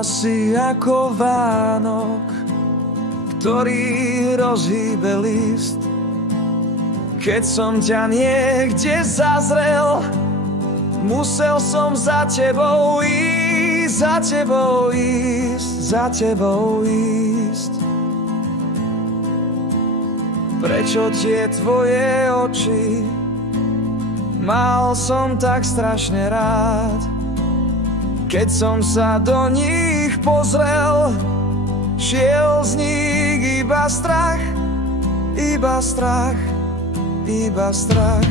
Bola si ako Vánok, ktorý rozhýbe list. Keď som ťa niekde zazrel, musel som za tebou ísť, za tebou ísť, za tebou ísť. Prečo tie tvoje oči mal som tak strašne rád? Keď som sa do nich pozrel, šiel z nich iba strach, iba strach, iba strach.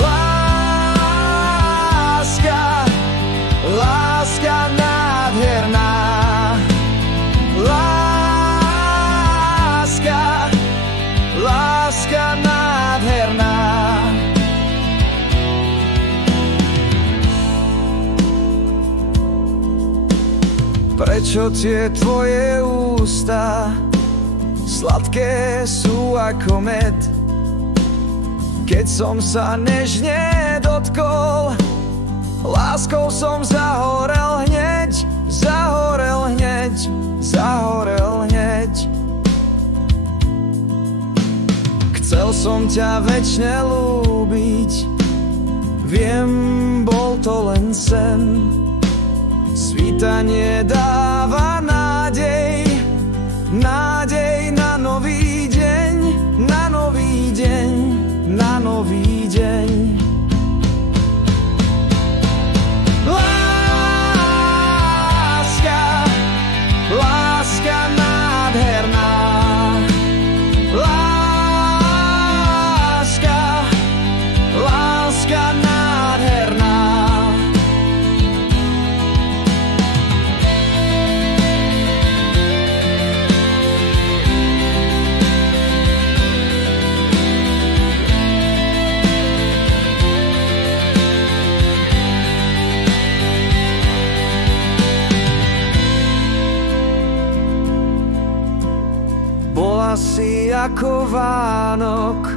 Láska, láska nádherná, láska, láska nádherná. Prečo tie tvoje ústa sladké sú ako med? Keď som sa nežne dotkol, láskou som zahorel hneď, zahorel hneď, zahorel hneď. Chcel som ťa večne ľúbiť, viem, bol to len sen. Svítanie dáva nádej, nádej na nový deň, na nový deň, na nový deň. Láska, láska nádherná, láska, láska nádherná. Bola si ako Vánok,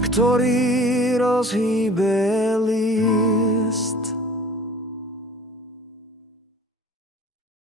ktorý rozhýbe list.